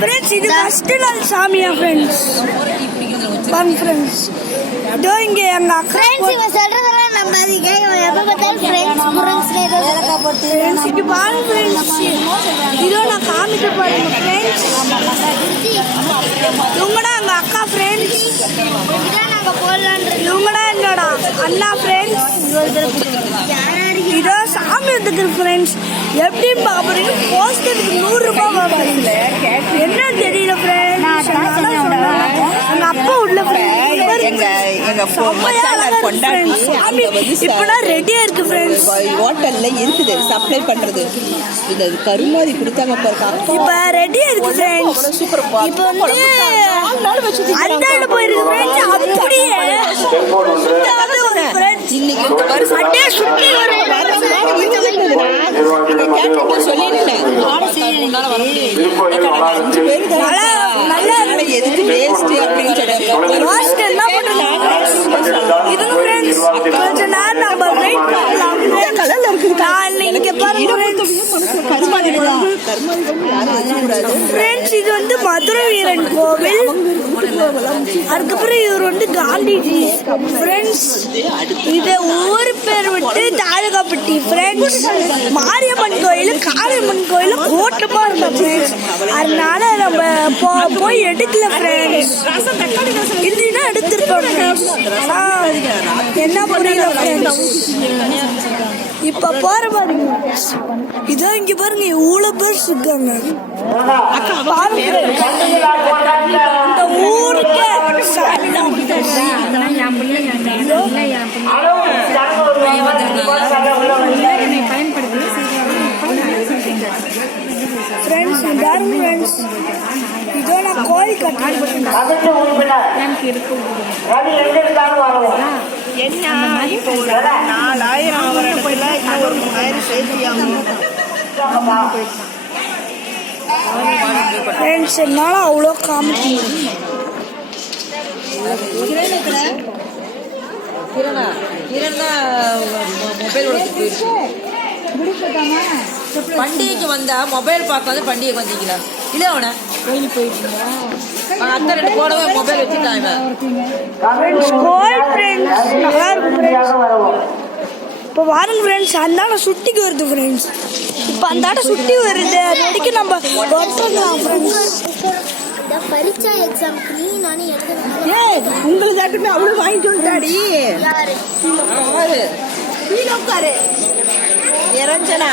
Friends, இது first நாள் சாமியா friends. Friends இதோ இங்க எங்க அக்கா இவன் சொல்றதெல்லாம் நம்பாதீங்க. இவன் எப்ப பார்த்தாலும் ஃப்ரெண்ட்ஸ் ஏதோ விளக்கா போட்டு இங்க பாருங்க ஃப்ரெண்ட்ஸ். இதோ நான் காமிக்க பாருங்க ஃப்ரெண்ட்ஸ். இவங்கடா எங்க அக்கா ஃப்ரெண்ட்ஸ். இதான் நாங்க போடலான்னு இவங்கடா என்னோட அண்ணா ஃப்ரெண்ட்ஸ். இதோ சாமி வந்துருக்கு ஃப்ரெண்ட்ஸ். எப்படி பாக்குறீங்க? போஸ்டருக்கு 100 ரூபாய் வாங்குறீங்க. என்ன தெரியல ஃப்ரெண்ட்ஸ். எங்க அப்பா உள்ள இப்பதான் ரெடியா இருக்கு ஃப்ரெண்ட்ஸ். ஹோட்டல்ல இருக்குது சப்ளை பண்றது. இந்த கருமாதி கொடுத்தாங்க பாருங்க. இப்ப ரெடியா இருக்கு ஃப்ரெண்ட்ஸ். இப்ப வந்து அந்தாண்ட போயிருக்கு ஃப்ரெண்ட்ஸ். அப்படியே இன்னைக்கு அப்படியே சுத்தி வரும். எதுக்கு வேஸ்ட் அப்படின்னு இது வந்து மதுரை வீரன் கோவில். அதுக்கப்புறம் இவர் வந்து காந்திஜி ஃப்ரெண்ட்ஸ். இது ஊர் பேர் விட்டு தாலுகாப்பட்டி ஃப்ரெண்ட்ஸ். மாரியம்மன் கோயில் காளியம்மன் கோயில் கூட்டமா இருந்த ஃப்ரெண்ட்ஸ். அதனால நம்ம போய் எடுக்கல ஃப்ரெண்ட்ஸ். இல்லைன்னா எடுத்துருப்போம் ஃப்ரெண்ட்ஸ். என்ன புரியல ஃப்ரெண்ட்ஸ். இப்ப போற பாருங்க. இதோ இங்க பாருங்க இவ்வளவு பேர் இருக்காங்க. இந்த ஊருக்கு ஃப்ரெண்ட்ஸ் பாருங்க ஃப்ரெண்ட்ஸ். இதோ நான் கோயில் கட்டிருக்கேன். இப்போ 4000 வருடத்துல ஒரு 3000 சேர்த்தியாகும். ஃப்ரெண்ட்ஸ் என்னால அவ்வளோ காமிக்க பண்டிகைக்கு வந்தா மொபைல் பார்க்காத பண்டிகைக்கு வந்தீங்களா? இல்ல அவன அத்தை 2 போடவே மொபைல் வச்சுட்டாங்க. இப்போ வாருங்க ஃப்ரெண்ட்ஸ். அந்தாட சுட்டிக்கு வருது ஃப்ரெண்ட்ஸ். இப்போ அந்தாட சுட்டி வருது. அது வரைக்கும் நம்ம ஒட்டலாம் ஃப்ரெண்ட்ஸ். பரீட்சா எக்ஸாம்க்கு நானே எழுதணும். உங்களுக்கு மட்டுமே அவ்வளவு வாங்கிட்டு வந்துட்டாடி. உட்காரு நிரஞ்சனா.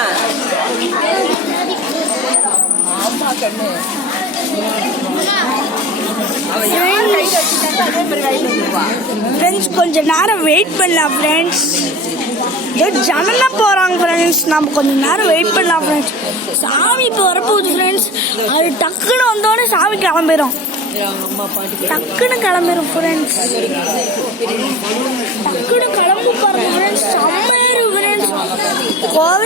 ஆமா கண்ணு. ஃப்ரெண்ட்ஸ் கொஞ்ச நேரம் வெயிட் பண்ணலாம் ஃப்ரெண்ட்ஸ். ஜனனா போறாங்க ஃப்ரெண்ட்ஸ். நம்ம கொஞ்ச நேரம் வெயிட் பண்ணலாம் ஃப்ரெண்ட்ஸ். சாமி இப்போ வரப்போகுது ஃப்ரெண்ட்ஸ். அது டக்குன்னு வந்தோடனே சாமி கிளம்பிடும். டக்குன்னு கிளம்பிடும் ஃப்ரெண்ட்ஸ். டக்குன்னு கிளம்பி பாருங்க ஃப்ரெண்ட்ஸ். செம்மையா இருக்கு ஃப்ரெண்ட்ஸ். கோவில்